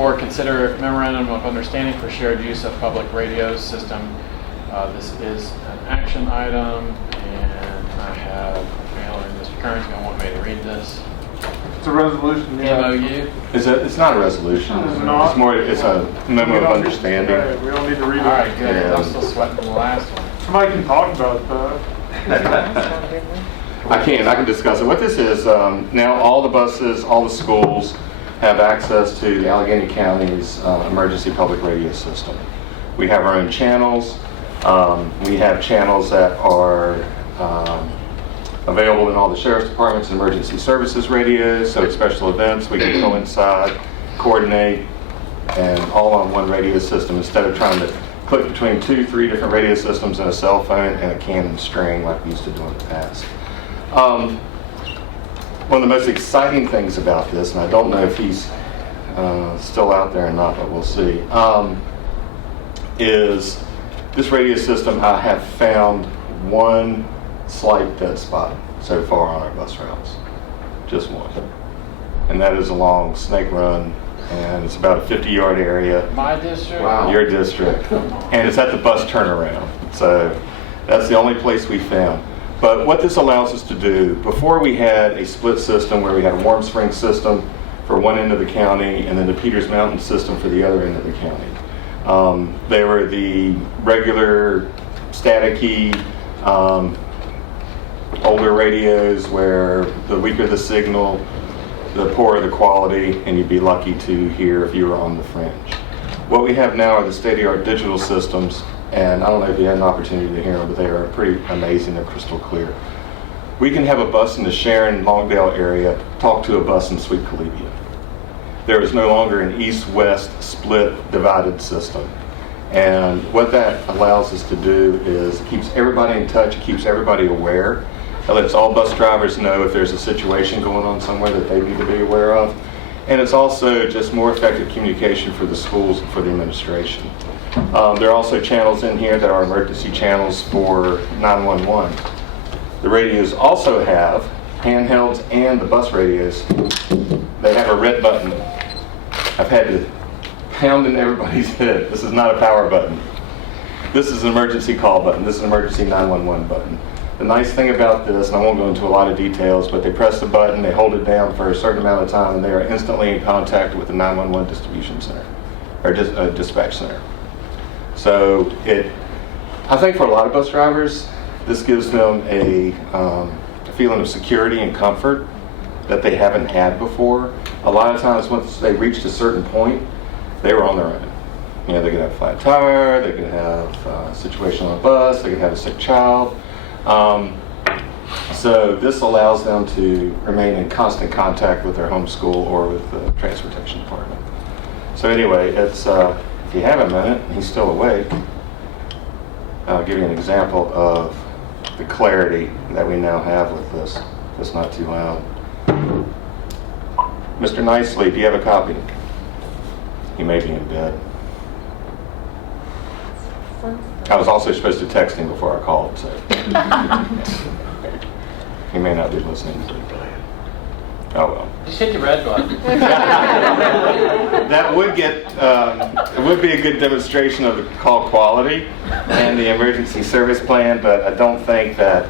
4, consider memorandum of understanding for shared use of public radio system. This is an action item, and I have Mailer and Mr. Kearns going to want me to read this. It's a resolution. MOU. It's not a resolution. It's not. It's more. It's a memo of understanding. Okay, we don't need to read it. All right, good. Yeah. I'm still sweating the last one. Somebody can talk about it though. I can discuss it. What this is, now all the buses, all the schools have access to the Alleghany County's emergency public radio system. We have our own channels. We have channels that are available in all the sheriff's departments and emergency services radios, so at special events we can coincide, coordinate, and all on one radio system instead of trying to click between 2-3 different radio systems and a cell phone and a Canon string like we used to do in the past. One of the most exciting things about this, and I don't know if he's still out there or not, but we'll see, is this radio system. I have found one slight dead spot so far on our bus routes, just one, and that is along Snake Run, and it's about a 50-yard area. My district? Wow. Your district. And it's at the bus turnaround. So that's the only place we found. But what this allows us to do, before we had a split system where we had a Warm Springs system for one end of the county and then the Peters Mountain system for the other end of the county. They were the regular staticky older radios where the weaker the signal, the poorer the quality, and you'd be lucky to hear if you were on the fringe. What we have now are the state-of-the-art digital systems, and I don't know if you had an opportunity to hear them, but they are pretty amazing. They're crystal clear. We can have a bus in the Sharon-Longdale area talk to a bus in Sweet Colebia. There is no longer an east-west split divided system. And what that allows us to do is it keeps everybody in touch, it keeps everybody aware. It lets all bus drivers know if there's a situation going on somewhere that they need to be aware of. And it's also just more effective communication for the schools and for the administration. There are also channels in here that are emergency channels for 911. The radios also have handhelds and the bus radios. They have a red button. I've had to pound in everybody's head. This is not a power button. This is an emergency call button. This is an emergency 911 button. The nice thing about this, and I won't go into a lot of details, but they press the button, they hold it down for a certain amount of time, and they are instantly in contact with the 911 distribution center, or dispatch center. So I think for a lot of bus drivers, this gives them a feeling of security and comfort that they haven't had before. A lot of times once they reached a certain point, they were on their own. You know, they could have a flat tire, they could have a situation on a bus, they could have a sick child. So this allows them to remain in constant contact with their home school or with the transportation department. So anyway, it's if you have a minute, and he's still awake, I'll give you an example of the clarity that we now have with this. If it's not too loud. Mr. Nicely, do you have a copy? He may be in bed. I was also supposed to text him before I called, so he may not be listening. Oh well. Just hit the red button. That would it would be a good demonstration of the call quality and the emergency service plan, but I don't think that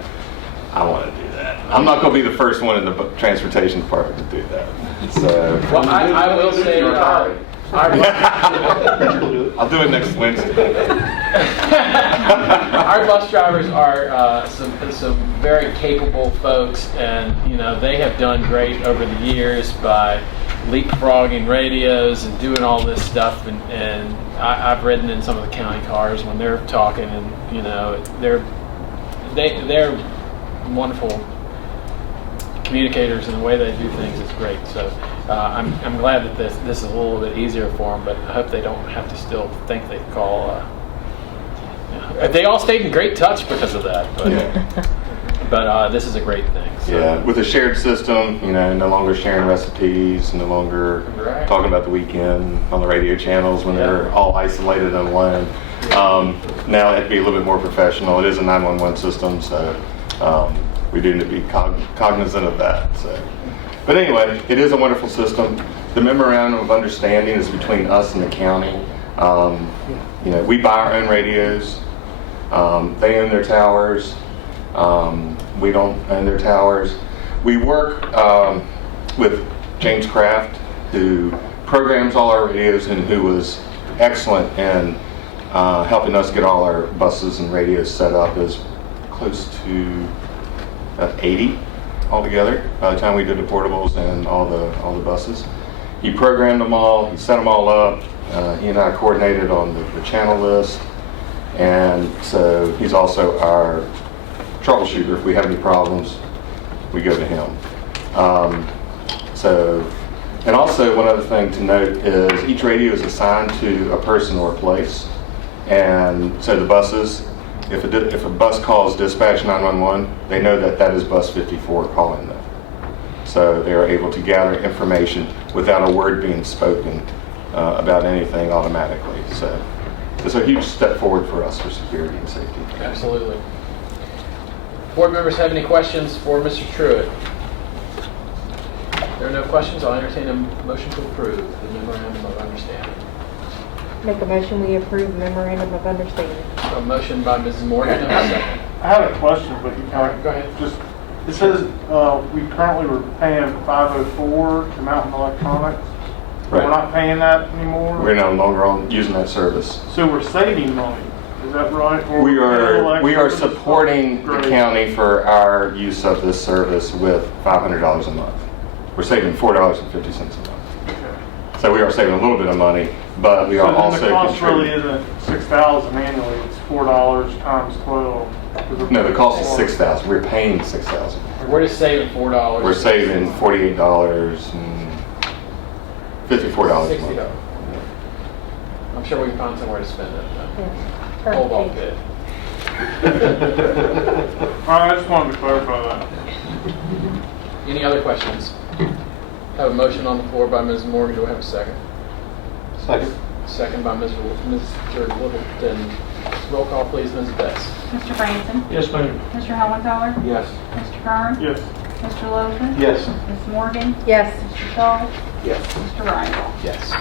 I want to do that. I'm not going to be the first one in the transportation department to do that. So Well, I will say I'll do it next Wednesday. our bus drivers are some very capable folks, and you know they have done great over the years by leapfrogging radios and doing all this stuff. And I've ridden in some of the county cars when they're talking, and you know they're wonderful communicators, and the way they do things is great. So I'm glad that this is a little bit easier for them, but I hope they don't have to still think they call. They all stayed in great touch because of that, but but this is a great thing. So. Yeah, with a shared system, you know, no longer sharing recipes, no longer talking about the weekend on the radio channels when they're all isolated and alone. Now it had to be a little bit more professional. It is a 911 system, so we do need to be cognizant of that. So, but anyway, it is a wonderful system. The memorandum of understanding is between us and the county. We buy our own radios. They own their towers. We don't own their towers. We work with James Kraft, who programs all our radios and who was excellent in helping us get all our buses and radios set up. It was close to 80 altogether by the time we did the portables and all the buses. He programmed them all, he set them all up. He and I coordinated on the channel list, and so he's also our troubleshooter. If we have any problems, we go to him. And also one other thing to note is each radio is assigned to a person or a place, and so the buses, if a bus calls dispatch 911, they know that is bus 54 calling them. So they are able to gather information without a word being spoken about anything automatically. So it's a huge step forward for us for security and safety. Absolutely. Board members have any questions for Mr. Truett? If there are no questions, I'll entertain a motion to approve the memorandum of understanding. Make a motion, we approve memorandum of understanding. A motion by Mrs. Morgan and a second. I have a question, but you All right, go ahead. it says we currently were paying $504 to Mountain Electronics. Right. We're not paying that anymore. We're no longer using that service. So we're saving money. Is that right? Or We we're are paying extra? supporting the Great. county for our use of this service with $500 a month. We're saving $4.50 a month. Okay. So we are saving a little bit of money, but we So are then also the cost really contributing. isn't $6,000 annually. It's $4 times 12. No, the cost is $6,000. We're paying $6,000. We're just saving $4. We're saving $48 and $54 a month. $60. I'm sure we can find somewhere to spend it. Yeah. Hold on, bid. All right, I just wanted to clarify that. Any other questions? Have a motion on the floor by Ms. Morgan. Do we have a second? Second. Second by Mr. Littleton. Roll call, please, Ms. Best. Mr. Branson? Yes, ma'am. Mr. Hollenthaler? Yes. Mr. Kern? Yes. Mr. Littleton? Yes. Ms. Morgan? Yes. Mr. Shaw? Yes. Mr. Ryan? Yes.